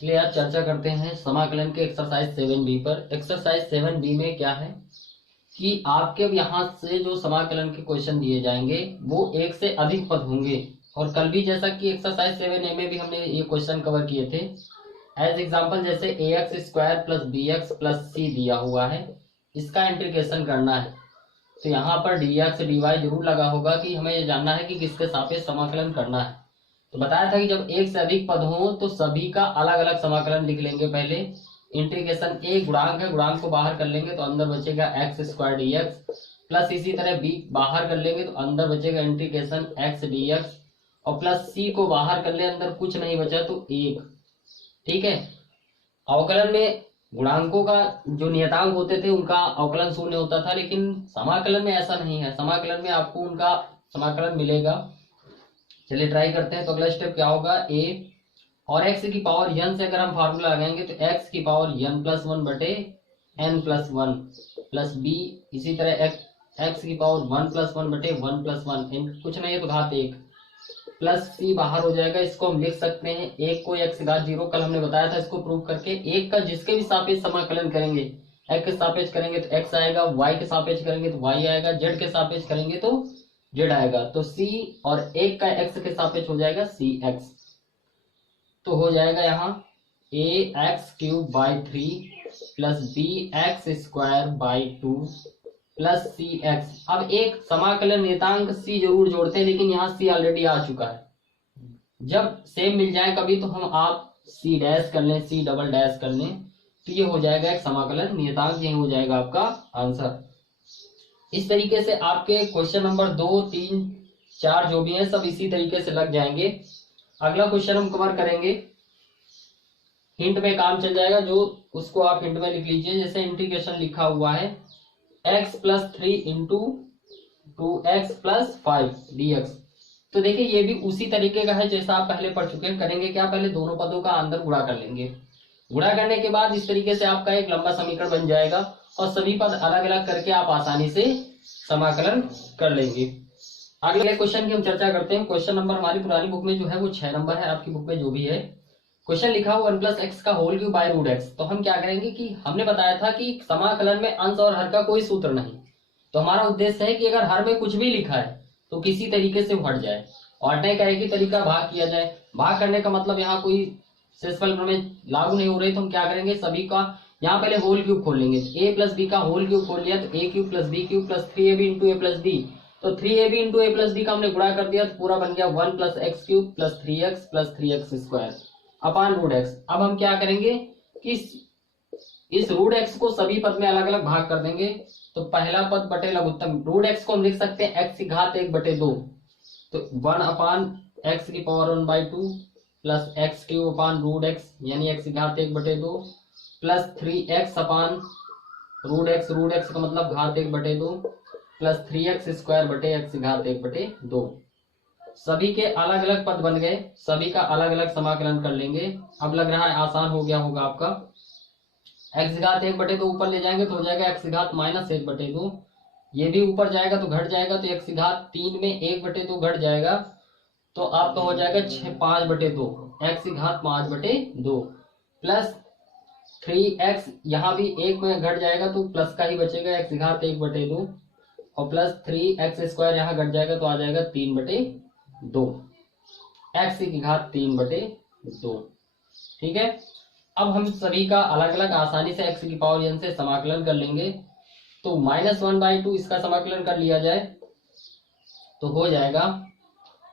चलिए आज चर्चा करते हैं समाकलन के एक्सरसाइज 7B पर। एक्सरसाइज 7B में क्या है कि आपके अब यहाँ से जो समाकलन के क्वेश्चन दिए जाएंगे वो एक से अधिक पद होंगे। और कल भी जैसा कि एक्सरसाइज 7A में भी हमने ये क्वेश्चन कवर किए थे। एज एग्जाम्पल जैसे ax² plus bx plus c दिया हुआ है, इसका इंटीग्रेशन करना है। तो यहाँ पर dx dy जरूर लगा होगा कि हमें ये जानना है कि किसके सापेक्ष समाकलन करना है। तो बताया था कि जब एक से अधिक पद हो तो सभी का अलग अलग समाकलन लिख लेंगे। पहले इंटीग्रेशन a गुणांक है, गुणांक को बाहर कर लेंगे तो अंदर बचेगा x² dx प्लस इसी तरह b बाहर कर लेंगे तो अंदर बचेगा इंटीग्रेशन x dx और प्लस c को बाहर कर ले, अंदर कुछ नहीं बचा तो 1। ठीक है। अवकलन में गुणांकों का जो नियतांक होते थे उनका अवकलन शून्य होता था, लेकिन समाकलन में ऐसा नहीं है। समाकलन में आपको उनका समाकलन मिलेगा। चलिए ट्राई करते हैं। तो अगला स्टेप क्या होगा, a और x की पावर n से अगर हम फार्मूला लगाएंगे तो x की पावर n प्लस 1 बटे n प्लस 1 प्लस b इसी तरह x की पावर 1 प्लस 1 बटे 1 प्लस 1 कुछ नहीं है तो घात 1 प्लस c बाहर हो जाएगा। इसको हम लिख सकते हैं 1 को x घात 0, कल हमने बताया था इसको प्रूव करके। 1 का जिसके भी सापेक्ष समाकलन करेंगे, x के सापेक्ष करेंगे तो x आएगा, y के सापेक्ष करेंगे तो y आएगा, z के सापेक्ष करेंगे तो z आएगा। तो c और 1 का x के सापेक्ष हो जाएगा cx। तो हो जाएगा यहाँ ax³ 3 plus bx² 2 plus cx। अब एक समाकलन नियतांक c जरूर जोड़ते हैं, लेकिन यहाँ c ऑलरेडी आ चुका है। जब सेम मिल जाए कभी तो हम आप c डैश कर लें, c डबल डैश कर लें, तो ये हो जाएगा एक समाकलन नियतांक, ये हो जाएगा आपका आंसर। इस तरीके से आपके क्वेश्चन नंबर 2, 3, 4 जो भी है सब इसी तरीके से लग जाएंगे। अगला क्वेश्चन हम कवर करेंगे, हिंट में काम चल जाएगा, जो उसको आप हिंट में लिख लीजिए। जैसे इंटीग्रेशन लिखा हुआ है x plus 3 into 2x plus 5 dx। तो देखिए ये भी उसी तरीके का है जैसा आप पहले पढ़ चुके हैं। करेंगे क्या, पहले दोनों पदों का अंदर गुणा कर लेंगे। गुणा करने के बाद इस तरीके से आपका एक लंबा समीकरण बन जाएगा और सभी पद अलग अलग करके आप आसानी से समाकलन कर लेंगे। अगले क्वेश्चन की हम चर्चा करते हैं। क्वेश्चन नंबर हमारी पुरानी बुक में जो है वो 6 नंबर है, आपकी बुक में जो भी है। क्वेश्चन लिखा हुआ 1 प्लस एक्स का whole cube by root x. तो हम क्या करेंगे कि हमने बताया था कि समाकलन में अंश और हर का कोई सूत्र नहीं। तो हमारा उद्देश्य है कि अगर हर में कुछ भी लिखा है तो किसी तरीके से हट जाए, और हटने का एक ही तरीका भाग किया जाए। भाग करने का मतलब यहाँ कोई शेषफल प्रमेय लागू नहीं हो रही, तो हम क्या करेंगे, सभी का यहाँ पहले होल क्यूब खोल लेंगे। a प्लस बी का होल क्यूब खोल लिया तो a³ plus b³ plus 3ab into A plus b। तो 3ab into A plus b का हमने गुणा कर दिया तो पूरा बन गया 1 plus x³ plus 3x plus 3x² upon root x. अब हम क्या करेंगे कि इस रूट एक्स को सभी पद में अलग अलग भाग कर देंगे। तो पहला पद बटे लघुत्तम रूट एक्स को हम लिख सकते हैं x की घात 1 बटे 2। तो 1 अपान x की power 1/2 plus x³ upon root x यानी x की घात 1 बटे 2 प्लस 3x अपान रूट एक्स का मतलब घात 1 बटे 2 प्लस 3x² बटे x की घात 1 बटे 2। सभी के अलग अलग पद बन गए, सभी का अलग अलग समाकलन कर लेंगे। अब लग रहा है आसान हो गया होगा आपका। x की घात 1 बटे 2 ऊपर ले जाएंगे तो हो जाएगा x की घात -1 बटे 2। ये भी ऊपर जाएगा तो घट जाएगा, तो x की घात 3 में 1 बटे 2 घट जाएगा तो आपका हो जाएगा 5 बटे 2 x की घात 5 बटे 2 प्लस 3x यहाँ भी 1 में घट जाएगा तो प्लस का ही बचेगा x की घात 1 बटे 2 और प्लस 3x² यहाँ घट जाएगा तो आ जाएगा 3 बटे 2 x की घात 3 बटे 2। ठीक है। अब हम सभी का अलग अलग आसानी से x की पावर n से समाकलन कर लेंगे। तो -1/2 इसका समाकलन कर लिया जाए तो हो जाएगा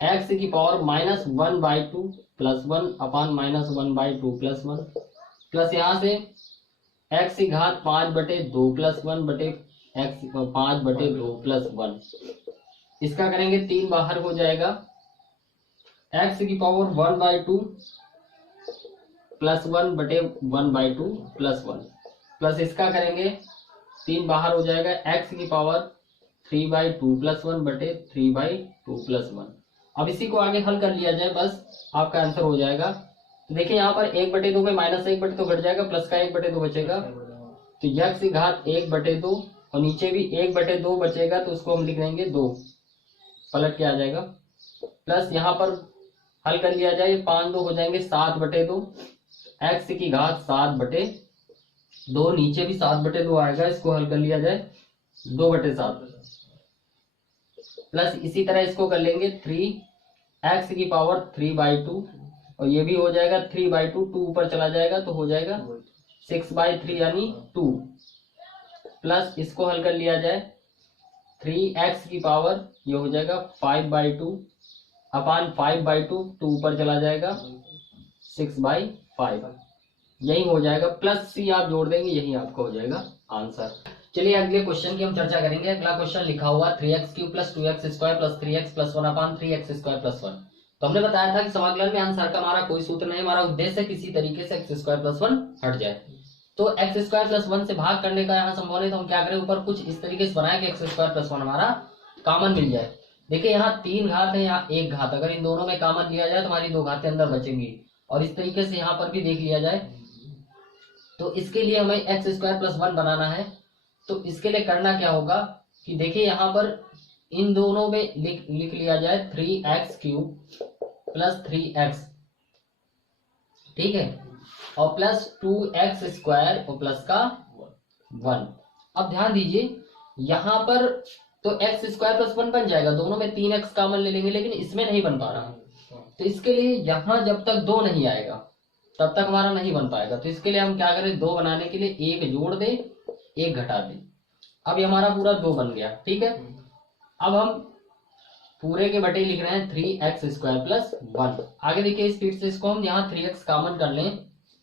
x की पावर -1/2 प्लस 1 अपान -1/2 प्लस 1 प्लस यहाँ से x की घात 5 बटे 2 प्लस 1 बटे x 5 बटे 2 प्लस 1। इसका करेंगे 3 बाहर हो जाएगा, x की पावर 1/2 प्लस 1 बटे 1/2 प्लस 1 प्लस इसका करेंगे 3 बाहर हो जाएगा, x की पावर 3/2 प्लस 1 बटे 3/2 प्लस 1। अब इसी को आगे हल कर लिया जाए, बस आपका आंसर हो जाएगा। तो देखिए यहाँ पर 1 बटे 2 में -1 बटे 2 घट जाएगा, प्लस का 1 बटे 2 बचेगा तो x की घात 1 बटे 2 और नीचे भी 1 बटे 2 बचेगा तो उसको हम लिख देंगे 2, पलट के आ जाएगा। प्लस यहाँ पर हल कर लिया जाए, 5 2 हो जाएंगे 7 बटे 2 एक्स की घात 7/2, नीचे भी 7/2 आएगा, इसको हल कर लिया जाए 2/7, प्लस इसी तरह इसको कर लेंगे 3x की पावर 3/2, और ये भी हो जाएगा 3/2, 2 ऊपर चला जाएगा तो हो जाएगा 6/3 यानी 2, प्लस इसको हल कर लिया जाए 3x की पावर ये हो जाएगा 5/2 अपान 5/2, 2 ऊपर चला जाएगा 6/5, यही हो जाएगा, प्लस c आप जोड़ देंगे, यही आपका हो जाएगा आंसर। चलिए अगले क्वेश्चन की हम चर्चा करेंगे। अगला क्वेश्चन लिखा हुआ 3x³ plus 2x² plus 3x plus 1/3x² plus 1। तो हमने बताया था कि समाकलन में आंसर का हमारा कोई सूत्र नहीं, हमारा उद्देश्य किसी तरीके से x² प्लस 1 हट जाए। तो x² प्लस 1 से भाग करने का यहाँ संभव नहीं, तो हम क्या करें, ऊपर कुछ इस तरीके से बनाए कि x² प्लस 1 हमारा कॉमन मिल जाए। देखिए यहाँ 3 घात है, यहाँ 1 घात, अगर इन दोनों में कॉमन लिया जाए तो हमारी 2 घातें अंदर बचेंगी, और इस तरीके से यहाँ पर भी देख लिया जाए। तो इसके लिए हमें x² प्लस 1 बनाना है। तो इसके लिए करना क्या होगा कि देखिए यहाँ पर इन दोनों में लिख लिया जाए 3x³ प्लस 3x, ठीक है, और प्लस 2x² और प्लस का 1। अब ध्यान दीजिए यहाँ पर तो x² प्लस 1 बन जाएगा, दोनों में 3x कॉमन ले लेंगे, लेकिन इसमें नहीं बन पा रहा। तो इसके लिए यहाँ जब तक 2 नहीं आएगा तब तक हमारा नहीं बन पाएगा। तो इसके लिए हम क्या करें, 2 बनाने के लिए 1 जोड़ दे 1 घटा दे, अब ये हमारा पूरा 2 बन गया, ठीक है। अब हम पूरे के बटे लिख रहे हैं 3x² प्लस 1। आगे देखिए स्पीड से इसको हम यहाँ 3x कॉमन कर लें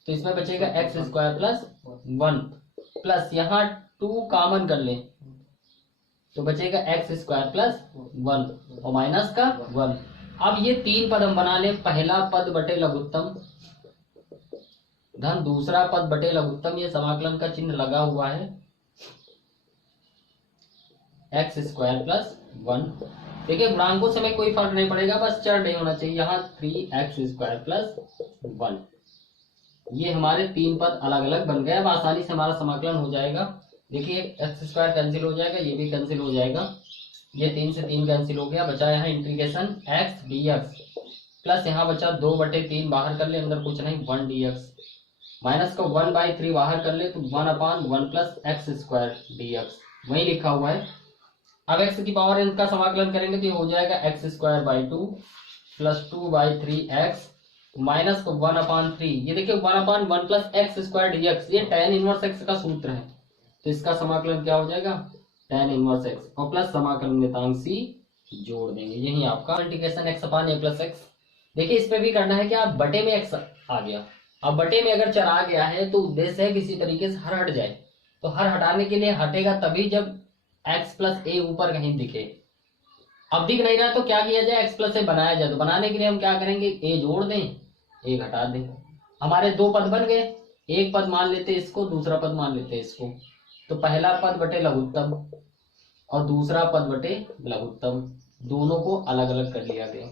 तो इसमें बचेगा x² प्लस 1, प्लस यहाँ 2 कॉमन कर लें तो बचेगा x² प्लस 1 और माइनस का 1। अब ये 3 पद हम बना लें, पहला पद बटे लघुत्तम धन दूसरा पद बटे लघुत्तम, ये समाकलन का चिन्ह लगा हुआ है, x² प्लस 1। देखिए गुणांकों से हमें कोई फर्क नहीं पड़ेगा, बस चर नहीं होना चाहिए। यहाँ 3x² प्लस 1, ये हमारे 3 पद अलग अलग बन गए। अब आसानी से हमारा समाकलन हो जाएगा। देखिए x² कैंसिल हो जाएगा, ये भी कैंसिल हो जाएगा, ये 3 से 3 कैंसिल हो गया, बचा यहाँ इंटीग्रेशन x dx, प्लस यहाँ बचा 2/3 बाहर कर ले, अंदर कुछ नहीं 1 dx, माइनस का 1/3 बाहर कर ले तो 1/1 प्लस x² dx, वही लिखा हुआ है। अब x की पावर इनका समाकलन करेंगे तो ये हो जाएगा x² 2 प्लस 2/3x माइनस को 1/3, ये देखिए 1/1 प्लस x² dx, ये tan इनवर्स x का सूत्र है, तो इसका समाकलन क्या हो जाएगा tan इनवर्स x, और प्लस समाकलन नियतांक c जोड़ देंगे, यही आपका इंटीग्रेशन x/a प्लस x। देखिए इस पे भी करना है कि आप बटे में x आ गया, अब बटे में अगर चर आ गया है तो उद्देश्य है किसी तरीके से हर हट जाए। तो हर हटाने के लिए हटेगा तभी जब x प्लस a ऊपर कहीं दिखे। अब दिख नहीं रहा तो क्या किया जाए, x प्लस a बनाया जाए। तो बनाने के लिए हम क्या करेंगे, a जोड़ दें a घटा दें, हमारे 2 पद बन गए। एक पद मान लेते इसको, दूसरा पद मान लेते इसको। तो पहला पद बटे लघुत्तम और दूसरा पद बटे लघुत्तम, दोनों को अलग अलग कर लिया गया,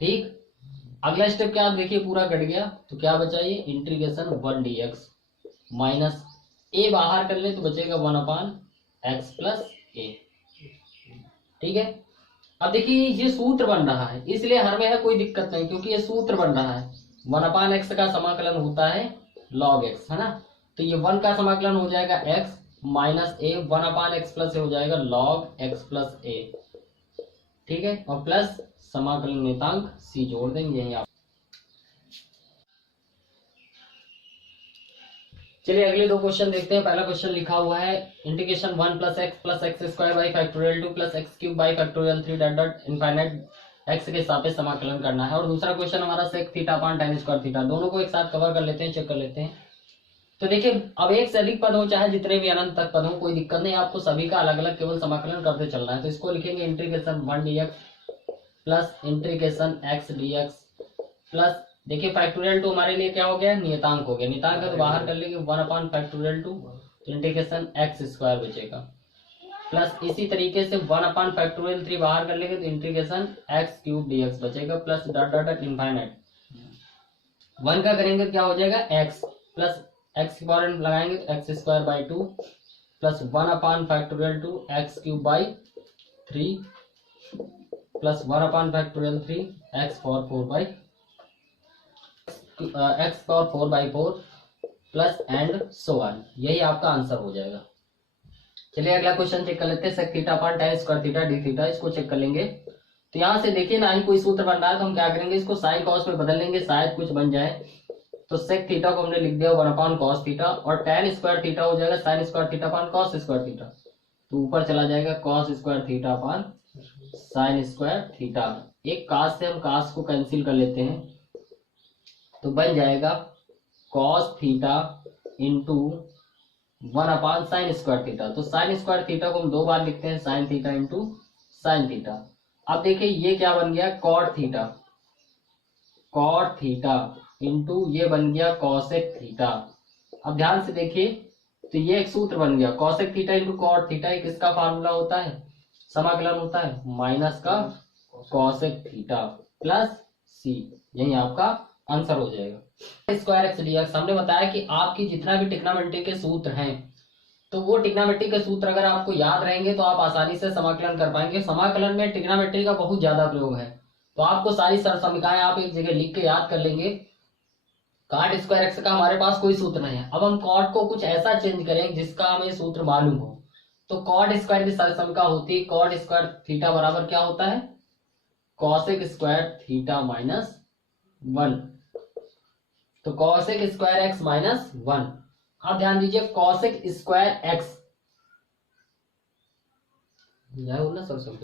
ठीक। अगला स्टेप क्या, आप देखिए पूरा कट गया तो क्या बचा, ये इंटीग्रेशन 1 dx माइनस a बाहर कर ले तो बचेगा 1/x प्लस a, ठीक है। अब देखिए ये सूत्र बन रहा है, इसलिए हर में है कोई दिक्कत नहीं, क्योंकि ये सूत्र बन रहा है। 1/x का समाकलन होता है log x, है ना। तो ये 1 का समाकलन हो जाएगा x minus a, 1/x plus हो जाएगा log x प्लस a, ठीक है, और प्लस समाकलन नियतांक c जोड़ देंगे, यही आप। चलिए अगले 2 क्वेश्चन देखते हैं। पहला क्वेश्चन लिखा हुआ है integration 1 plus x by factorial 2 plus x³ by factorial 3 dot dot infinite x के सापेक्ष समाकलन करना है। और दूसरा क्वेश्चन हमारा sec theta upon tan square theta, दोनों को एक साथ कवर कर लेते हैं, चेक कर लेते हैं। तो देखिए अब एक से अधिक पद हो चाहे जितने भी अनंत तक पद हो, कोई दिक्कत नहीं, आपको सभी का अलग अलग केवल समाकलन करते चलना है। तो इसको लिखेंगे integration 1 dx plus integration x dx plus, देखिए फैक्टोरियल 2 हमारे लिए क्या हो गया, नियतांक हो गया, नियतांक तो बाहर कर लेंगे 1/फैक्टोरियल 2 तो इंटीग्रेशन x² बचेगा, प्लस इसी तरीके से 1/फैक्टोरियल 3 बाहर कर लेंगे तो इंटीग्रेशन x³ dx बचेगा, plus dot dot dot infinite 1 का करेंगे क्या हो जाएगा x, प्लस x की पावर लगाएंगे तो x² 2 plus factorial 2 x³ 3 plus factorial 3 x 4 4/, x power 4/4 plus and so on. यही आपका आंसर हो जाएगा। चलिए अगला क्वेश्चन चेक कर लेते हैं। Sec theta upon tan square theta d theta, इसको चेक कर लेंगे। तो यहाँ से देखिए ना ही कोई सूत्र बन रहा है, तो हम क्या करेंगे, इसको साइन कॉस में बदल लेंगे, शायद कुछ बन जाए। तो सेक थीटा को हमने लिख दिया 1/cos थीटा, और tan स्क्वायर थीटा हो जाएगा sin square theta upon cos square theta. तो ऊपर चला जाएगा cos square theta upon sin square theta. एक cos से हम cos को कैंसिल कर लेते हैं, तो बन जाएगा cos theta into 1/sin square theta. तो sin स्क्वायर थीटा को हम दो बार लिखते हैं, sin theta into sin theta. अब देखिए ये क्या बन गया, cot theta, cot theta into ये बन गया cosec थीटा। अब ध्यान से देखिए, तो ये एक सूत्र बन गया, cosec theta into cot theta. एक इसका फार्मूला होता है, समाकलन होता है माइनस का cosec थीटा प्लस c। यही आपका आंसर हो जाएगा। स्क्वायर एक्स डी एक्स, हमने बताया कि आपकी जितना भी ट्रिग्नोमेट्री के सूत्र हैं, तो वो ट्रिग्नोमेट्री के सूत्र अगर आपको याद रहेंगे तो आप आसानी से समाकलन कर पाएंगे। समाकलन में ट्रिग्नोमेट्री का बहुत ज्यादा प्रयोग है, तो आपको सारी सरसमीकाएं आप एक जगह लिख के याद कर लेंगे। कॉट स्क्वायर एक्स का हमारे पास कोई सूत्र नहीं है। अब हम कॉट को कुछ ऐसा चेंज करें जिसका हमें सूत्र मालूम हो। तो कॉट स्क्वायर की सरसमीका होती है कॉट स्क्वायर थीटा बराबर क्या होता है, कॉसेक स्क्वायर थीटा माइनस 1। तो कॉसेक स्क्वायर एक्स माइनस 1। अब ध्यान दीजिए कॉसेक स्क्वायर एक्स, ना सर सब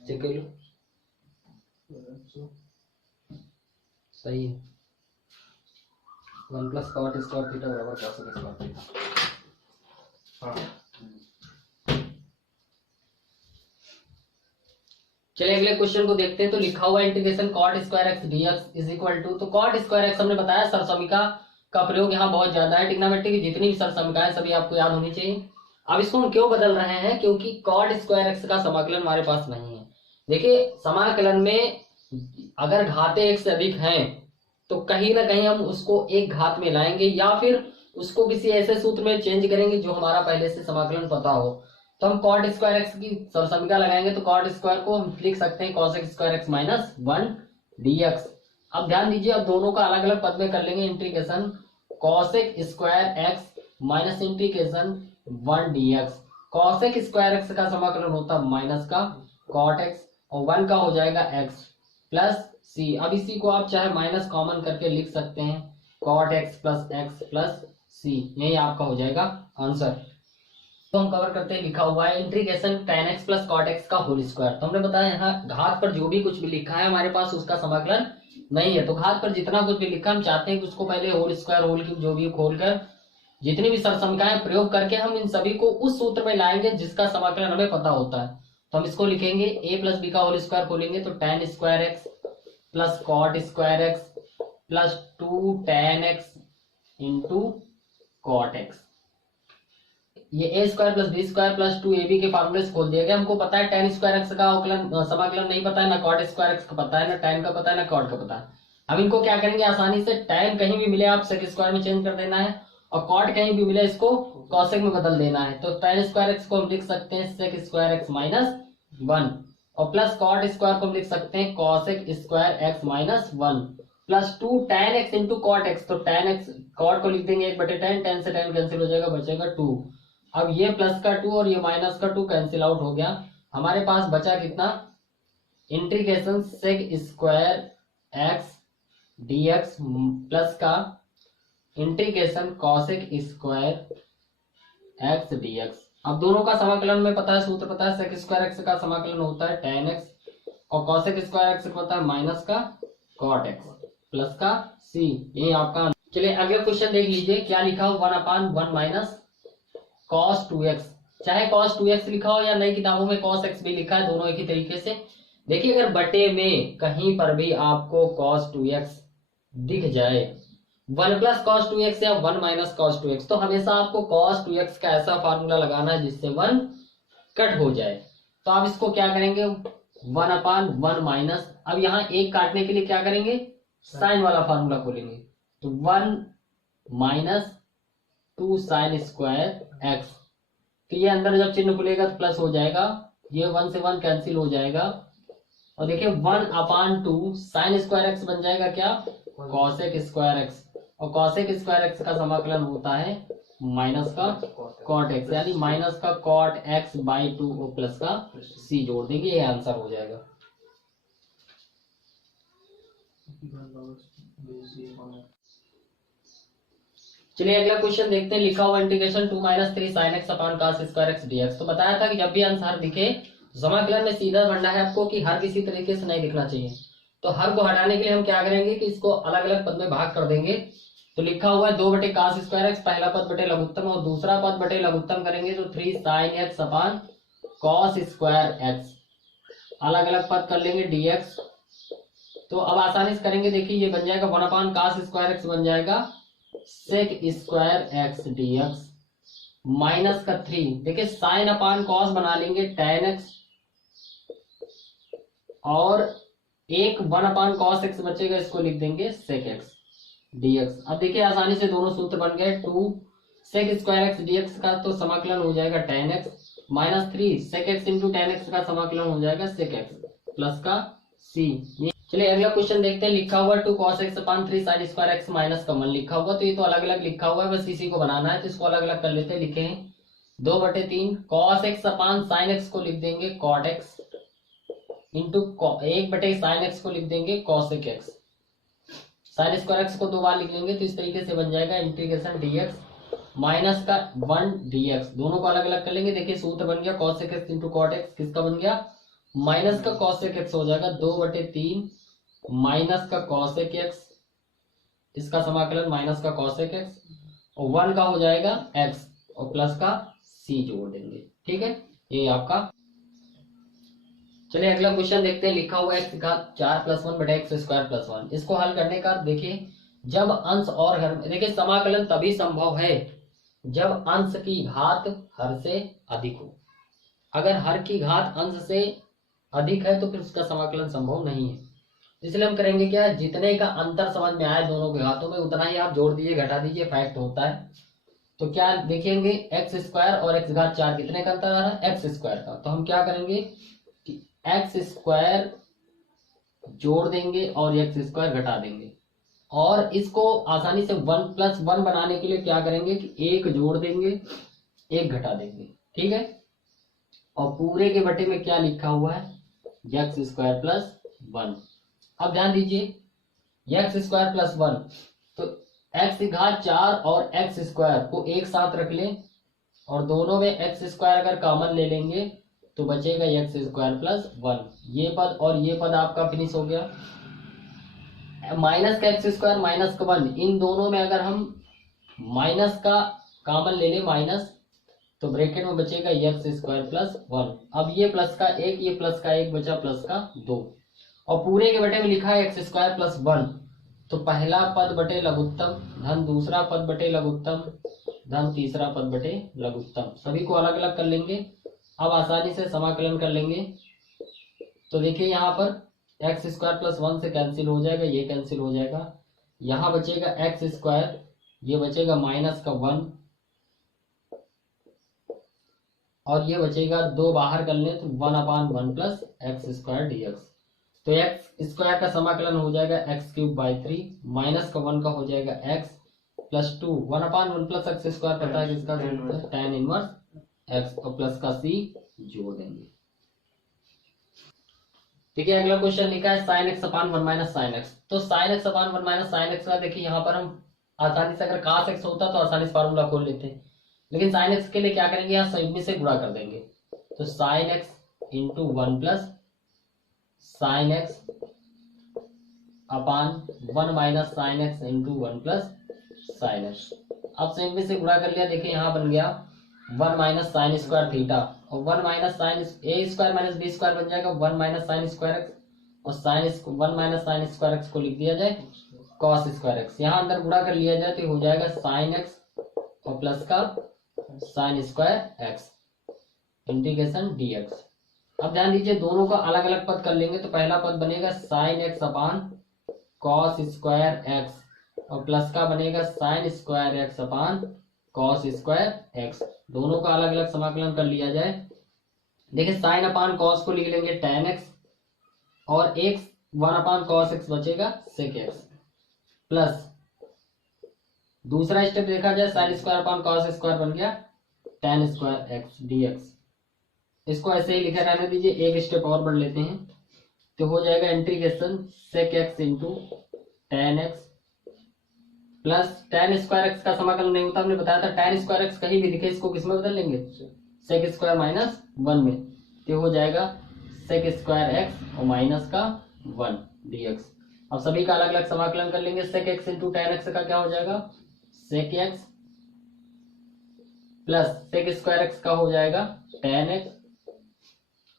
चेक कर लो, सही है। 1 प्लस कॉट स्क्वायर थीटा बराबर कॉसेक स्क्वायर थीटा। चलिए अगले क्वेश्चन को देखते हैं। तो लिखा हुआ integration cot square x dx is equal to, तो कॉट स्क्वायर एक्स हमने बताया सरसमीका का प्रयोग यहाँ बहुत ज्यादा है। ट्रिग्नोमेट्री की जितनी भी सरसमीकाएं सभी आपको याद होनी चाहिए। अब इसको हम क्यों बदल रहे हैं, क्योंकि कॉट स्क्वायर एक्स का समाकलन हमारे पास नहीं है। देखिए समाकलन में अगर घाते एक से अधिक हैं तो कहीं ना कहीं हम उसको एक घात में लाएंगे, या फिर उसको किसी ऐसे सूत्र में चेंज करेंगे जो हमारा पहले से समाकलन पता हो। तो हम कॉट स्क्वायर एक्स की सरसमीका लगाएंगे, तो कॉट स्क्वायर को हम लिख सकते हैं cosec square x minus 1 dx. अब ध्यान दीजिए, अब दोनों का अलग अलग पद में कर लेंगे integration cosec square x minus integration 1 dx. Cosec square x का समाकलन होता है माइनस का कॉट एक्स, और 1 का हो जाएगा एक्स प्लस सी। अब इसी को आप चाहे माइनस कॉमन करके लिख सकते हैं, कॉट एक्स प्लस सी। यही आपका हो जाएगा आंसर। तो हम कवर करते हैं, लिखा हुआ है integration tan x plus cot x का होल स्क्वायर। तो हमने बताया यहाँ घात पर जो भी कुछ भी लिखा है हमारे पास उसका समाकलन नहीं है। तो घात पर जितना कुछ भी लिखा हम चाहते हैं कि उसको पहले होल स्क्वायर होल क्यूब जो भी खोलकर जितनी भी सरसमीकाएं प्रयोग करके हम इन सभी को उस सूत्र में लाएंगे जिसका समाकलन हमें पता होता है। तो हम इसको लिखेंगे a प्लस बी का होल स्क्वायर खोलेंगे तो tan square x plus cot square x plus 2 tan x into cot x. ये a square plus B square plus 2ab के फॉर्मूले से खोल दिया गया। हमको पता है tan स्क्वायर एक्स का समाकलन नहीं पता है, ना कॉट स्क्वायर एक्स का पता है, ना tan का पता है, ना कॉट का पता है। हम इनको क्या करेंगे, आसानी से tan कहीं भी मिले आप सेक स्क्वायर में चेंज कर देना है, और कॉट कहीं भी मिले इसको कॉसेक में बदल देना है। तो tan स्क्वायर एक्स को हम लिख सकते हैं सेक स्क्वायर एक्स माइनस 1, और प्लस कॉट स्क्वायर को हम लिख सकते हैं cosec square x minus 1 plus 2 tan x into cot x. तो tan x कॉट को लिख देंगे 1/10, tan से tan कैंसिल हो जाएगा, बचेगा 2। अब ये प्लस का 2 और ये माइनस का 2 कैंसिल आउट हो गया। हमारे पास बचा कितना, integration sec square x dx plus का integration cosec square x dx. अब दोनों का समाकलन में पता है, सूत्र पता है, सेक स्क्वायर एक्स का समाकलन होता है tan x, और कॉसेक स्क्वायर एक्स पता है माइनस का कॉट एक्स प्लस का c। यही आपका। चलिए अगला क्वेश्चन देख लीजिए, क्या लिखा हो 1/1 माइनस cos 2x। चाहे cos 2x लिखा हो या नई किताबों में cos x भी लिखा है, दोनों एक ही तरीके से। देखिए अगर बटे में कहीं पर भी आपको cos 2x दिख जाए, 1 प्लस cos 2x या 1 माइनस cos 2x, तो हमेशा आपको cos 2x का ऐसा फार्मूला लगाना है जिससे 1 कट हो जाए। तो आप इसको क्या करेंगे, 1/1 माइनस, अब यहाँ एक काटने के लिए क्या करेंगे, साइन वाला फार्मूला खोलेंगे। तो 1 माइनस 2 साइन स्क्वायर एक्स। तो ये अंदर जब चिन्ह खुलेगा तो प्लस हो जाएगा, ये 1 से 1 कैंसिल हो जाएगा, और देखिए 1/2 साइन स्क्वायर एक्स बन जाएगा क्या, कॉसेक स्क्वायर एक्स, और कॉसेक स्क्वायर एक्स का समाकलन होता है माइनस का कॉट एक्स, यानी माइनस का कॉट एक्स बाई 2 और प्लस का सी जोड़ देंगे, ये आंसर हो जाएगा। चलिए अगला क्वेश्चन देखते हैं। लिखा हुआ integration 2 - 3 sin x upon cos square x dx। तो बताया था कि जब भी आंसर दिखे समाकलन में सीधा बनना है आपको, कि हर किसी तरीके से नहीं दिखना चाहिए। तो हर को हटाने के लिए हम क्या करेंगे कि इसको अलग अलग पद में भाग कर देंगे। तो लिखा हुआ है 2/cos स्क्वायर एक्स, पहला पद बटे लघुत्तम, और दूसरा पद बटे लघुत्तम करेंगे तो 3 sin x upon cos square x, अलग अलग पद कर लेंगे dx। तो अब आसानी से करेंगे, देखिए ये बन जाएगा 1/cos स्क्वायर एक्स बन जाएगा sec square x dx minus का 3, देखिए साइन अपान कॉस बना लेंगे tan x, और एक 1/cos x बचेगा, इसको लिख देंगे sec x dx। अब देखिए आसानी से दोनों सूत्र बन गए। 2 sec स्क्वायर एक्स dx का तो समाकलन हो जाएगा tan x, minus 3 sec x into tan x का समाकलन हो जाएगा sec x प्लस का c। चलिए अगला क्वेश्चन देखते हैं। लिखा हुआ 2 cos x upon 3 sin square x minus का 1 लिखा हुआ, तो ये तो अलग अलग लिखा हुआ है, बस इसी को बनाना है, तो इसको अलग अलग कर लेते हैं। लिखे हैं 2/3 cos x upon sin x को लिख देंगे cot x, into 1/sin x को लिख देंगे cosec x। sin square x को 2 बार लिख लेंगे, तो इस तरीके से बन जाएगा इंटीग्रेशन dx माइनस का 1 dx, दोनों को अलग अलग कर लेंगे। देखिए सूत्र बन गया cosec x into cot x, किसका बन गया, माइनस का cosec x हो जाएगा 2/3 माइनस का cosec x, इसका समाकलन माइनस का cosec x, और 1 का हो जाएगा x और प्लस का c जोड़ देंगे। ठीक है, ये आपका। चलिए अगला क्वेश्चन देखते हैं। लिखा हुआ x का 4 + 1/x स्क्वायर प्लस 1। इसको हल करने का देखिए, जब अंश और हर, देखिए समाकलन तभी संभव है जब अंश की घात हर से अधिक हो। अगर हर की घात अंश से अधिक है तो फिर उसका समाकलन संभव नहीं है। इसलिए हम करेंगे क्या, जितने का अंतर समझ में आए दोनों के घातों में उतना ही आप जोड़ दीजिए घटा दीजिए, फैक्ट होता है। तो क्या देखेंगे, एक्स स्क्वायर और x घात 4 कितने का अंतर आ रहा है, एक्स स्क्वायर का। तो हम क्या करेंगे कि एक्स स्क्वायर जोड़ देंगे और एक्स स्क्वायर घटा देंगे, और इसको आसानी से 1 + 1 बनाने के लिए क्या करेंगे कि एक जोड़ देंगे एक घटा देंगे। ठीक है, और पूरे के बटे में क्या लिखा हुआ है, एक्स स्क्वायर प्लस 1। अब ध्यान दीजिए एक्स स्क्वायर प्लस 1, तो एक्स घात 4 और एक्स स्क्वायर को एक साथ रख लें, और दोनों में एक्स स्क्वायर अगर कॉमन ले लेंगे तो बचेगा एक्स स्क्वायर प्लस 1। ये पद और ये पद आपका फिनिश हो गया। माइनस का एक्स स्क्वायर माइनस का 1, इन दोनों में अगर हम माइनस का कॉमन ले लें माइनस, तो ब्रैकेट में बचेगा एक्स स्क्वायर प्लस 1। अब ये प्लस का 1, ये प्लस का 1 बचा प्लस का 2, और पूरे के बटे में लिखा है एक्स स्क्वायर प्लस 1। तो पहला पद बटे लघुत्तम धन दूसरा पद बटे लघुत्तम धन तीसरा पद बटे लघुत्तम, सभी को अलग अलग कर लेंगे। अब आसानी से समाकलन कर लेंगे। तो देखिए यहाँ पर एक्स स्क्वायर प्लस 1 से कैंसिल हो जाएगा, ये कैंसिल हो जाएगा, यहाँ बचेगा एक्स स्क्वायर, ये बचेगा माइनस का 1, और ये बचेगा 2 बाहर कर लें तो 1/1 प्लस एक्स स्क्वायर dx। तो एक्स स्क्वायर का समाकलन हो जाएगा x³/3, माइनस का 1 का हो जाएगा x plus 2, 1/1 plus x square पता है किसका, tan इनवर्स x, और प्लस का c जोड़ देंगे। ठीक है, अगला क्वेश्चन लिखा है sin x upon 1 - sin x। तो sin x upon 1 - sin x का देखिए यहाँ पर हम आसानी से, अगर cos x होता तो आसानी से फार्मूला खोल लेते हैं, लेकिन sin x के लिए क्या करेंगे, यहाँ संयुग्मी से गुणा कर देंगे। तो sin x into 1 plus sin x upon 1 - sin x into 1 plus sin x। अब संयुग्मी से गुणा कर लिया, देखिए यहाँ बन गया 1 - sin स्क्वायर थीटा, और 1 - sin a square minus b square बन जाएगा 1 - sin स्क्वायर x, और 1 - sin स्क्वायर x को लिख दिया जाए cos स्क्वायर x। यहाँ अंदर गुणा कर लिया जाए तो हो जाएगा sin x और प्लस का sin square x integration dx। अब ध्यान दीजिए दोनों का अलग अलग पद कर लेंगे। तो पहला पद बनेगा sin x upon cos square x, और प्लस का बनेगा sin square x upon cos square x। दोनों का अलग अलग समाकलन कर लिया जाए। देखिए sin अपॉन cos को लिख लेंगे tan x, और एक 1/cos x बचेगा sec x प्लस दूसरा स्टेप देखा जाए sin square upon cos square बन गया tan स्क्वायर x dx। इसको ऐसे ही लिखे रहने दीजिए, एक स्टेप और बढ़ लेते हैं तो हो जाएगा integration sec x into tan x plus tan square x का समाकलन नहीं होता, हमने बताया था tan स्क्वायर x कहीं भी लिखे इसको किसमें बदल लेंगे sec स्क्वायर माइनस 1 में, तो हो जाएगा sec स्क्वायर x और माइनस का 1 dx। अब सभी का अलग अलग समाकलन कर लेंगे, sec x into tan x का क्या हो जाएगा sec x plus sec square x का हो जाएगा tan x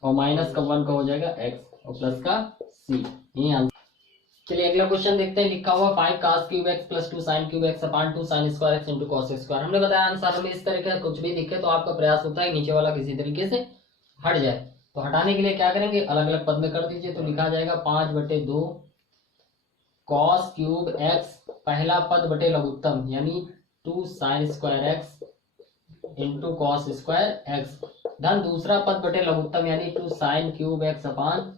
और माइनस का 1 का हो जाएगा x और प्लस का c। ये आंसर। चलिए अगला क्वेश्चन देखते हैं, लिखा हुआ 5 cos cube x plus 2 sin cube x upon 2 sin square x into cos square. हमने बताया आंसर में इस तरह का कुछ भी दिखे तो आपका प्रयास होता है नीचे वाला किसी तरीके से हट जाए, तो हटाने के लिए क्या करेंगे अलग अलग पद में कर दीजिए, तो लिखा जाएगा 5/2 cos क्यूब x पहला पद बटे लघुत्तम यानी 2 sin square x into cos square x धन दूसरा पद बटे लघुत्तम यानी 2 sin cube x upon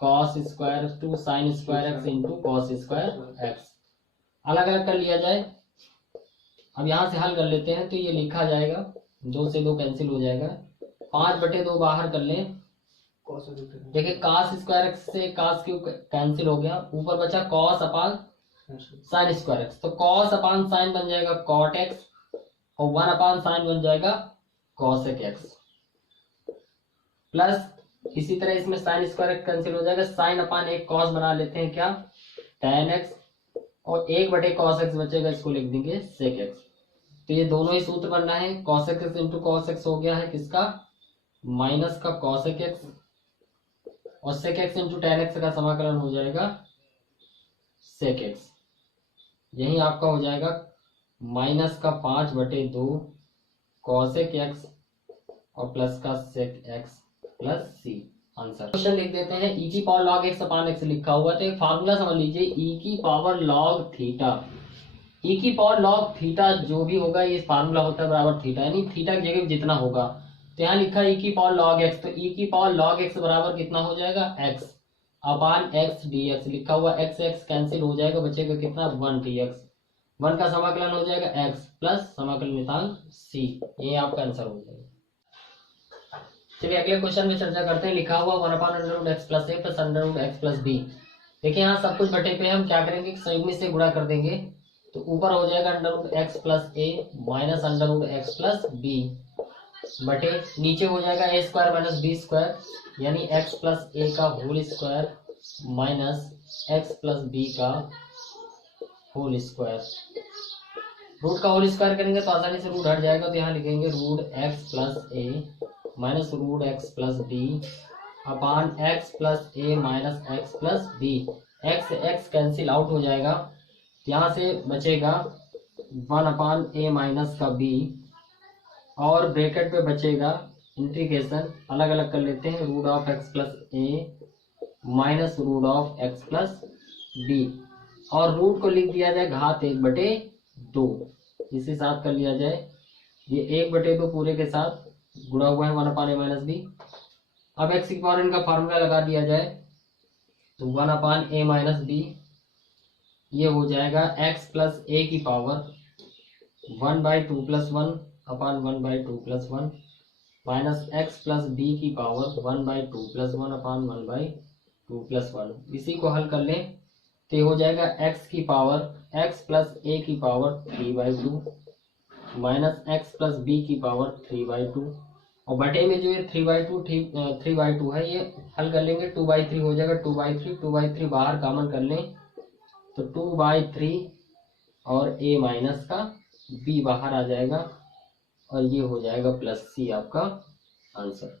cos square 2 sin square x into cos square x। अलग अलग कर लिया जाए। अब यहां से हल कर लेते हैं तो ये लिखा जाएगा 2 से 2 कैंसिल हो जाएगा, 5/2 बाहर कर लें, देखिए cos स्क्वायर x से cos क्यूब कैंसिल हो गया, ऊपर बचा cos upon sin square x, तो cos अपॉन sin बन जाएगा cot x और 1 अपॉन sin बन जाएगा cosec x प्लस इसी तरह इसमें sin स्क्वायर x कैंसिल हो जाएगा, sin अपॉन एक cos बना लेते हैं क्या tan x और 1/cos x बचेगा, इसको लिख देंगे sec x। तो ये दोनों ही सूत्र बनना है, cosec x into cos x हो गया है किसका माइनस का cosec x और sec x into tan x का समाकलन हो जाएगा sec x। यही आपका हो जाएगा माइनस का 5/2 cosec x और प्लस का sec x plus c। Answer question लिख देते हैं, e की power log x upon x लिखा हुआ, तो एक फार्मूला समझ लीजिए e की पावर log थीटा, e की पावर log थीटा जो भी होगा ये फार्मूला होता है बराबर थीटा, यानी थीटा की जगह जितना होगा, तो यहाँ लिखा e की पावर log x, तो e की पावर log x बराबर कितना हो जाएगा x अपॉन x dx लिखा हुआ, x x कैंसिल हो जाएगा, बचेगा कितना 1 dx, 1 का समाकलन हो जाएगा x प्लस समाकलन नितांक c। ये आपका आंसर हो जाएगा। चलिए अगले क्वेश्चन में चर्चा करते हैं, लिखा हुआ 1/√x plus a plus √x plus b। देखिए यहाँ सब कुछ बटे पे हम क्या करेंगे संयुग्मी से गुणा कर देंगे, तो ऊपर हो जाएगा √x plus a minus √x plus b बटे नीचे हो जाएगा a square minus b square यानी x प्लस a का whole square minus x plus b का होल स्क्वायर। रूट का होल स्क्वायर करेंगे तो आसानी से रूट हट जाएगा, तो यहाँ लिखेंगे √x plus a minus √x plus b upon x plus a minus x plus b, x x cancel out हो जाएगा, यहाँ से बचेगा 1/a माइनस का b और ब्रैकेट पे बचेगा इंटीग्रेशन अलग अलग कर लेते हैं √x plus a minus √x plus b और रूट को लिख दिया जाए घात 1/2, इसे साथ कर लिया जाए, ये 1/2 पूरे के साथ गुणा हुआ है 1/a माइनस b। अब x की पावर इनका फार्मूला लगा दिया जाए तो 1/a माइनस b ये हो जाएगा x प्लस a की power 1/2 plus 1 upon 1/2 plus 1 minus x plus b की पावर 1/2 प्लस 1 अपॉन 1/2 प्लस 1। इसी को हल कर लें तो हो जाएगा x की पावर x प्लस a की power 3/2 minus x plus b की पावर 3/2 और बटे में जो ये 3/2 है ये हल कर लेंगे 2/3 हो जाएगा, 2/3 बाहर कॉमन कर लें तो 2/3 और a माइनस का b बाहर आ जाएगा और ये हो जाएगा प्लस c आपका आंसर।